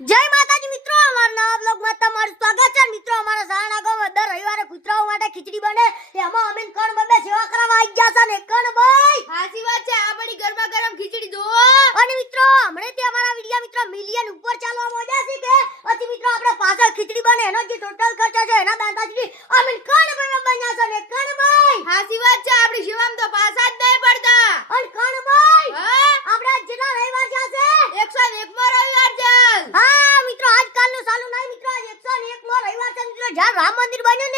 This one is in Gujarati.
જય માતાજી મિત્રો, અમારા નવા બ્લોગમાં તમારું સ્વાગત છે મિત્રો. અમારા સાણા ગામમાં દર રવિવારે કૂતરાઓ માટે ખીચડી બને, એમાં અમે કણ બબે સેવા કરવા આવી ગયા છે ને કણ ભાઈ. હાસી વાત છે, આ બડી ગરમા ગરમ ખીચડી દો. અને મિત્રો હમણે તે અમારા વિડિયો મિત્રો મિલિયન ઉપર ચાલવા મોજા છે કે પછી મિત્રો આપણે પાછળ ખીચડી બને એનો જે ટોટલ ખર્ચો છે એના દાદાજી અમે કણ બબે બન્યા છે ને કણ ભાઈ. હાસી વાત છે, આપણી સેવામાં તો પાસા જ નહીં પડતા. અને કણ ભાઈ હા, આપણે આજ જેટલા રવિવાર છે 101 મો રવિવાર છે. હા મિત્રો આજકાલનું ચાલુ નહીં મિત્રો, આજ 101 મો રવિવાર છે મિત્રો. જ્યાં રામ મંદિર બન્યું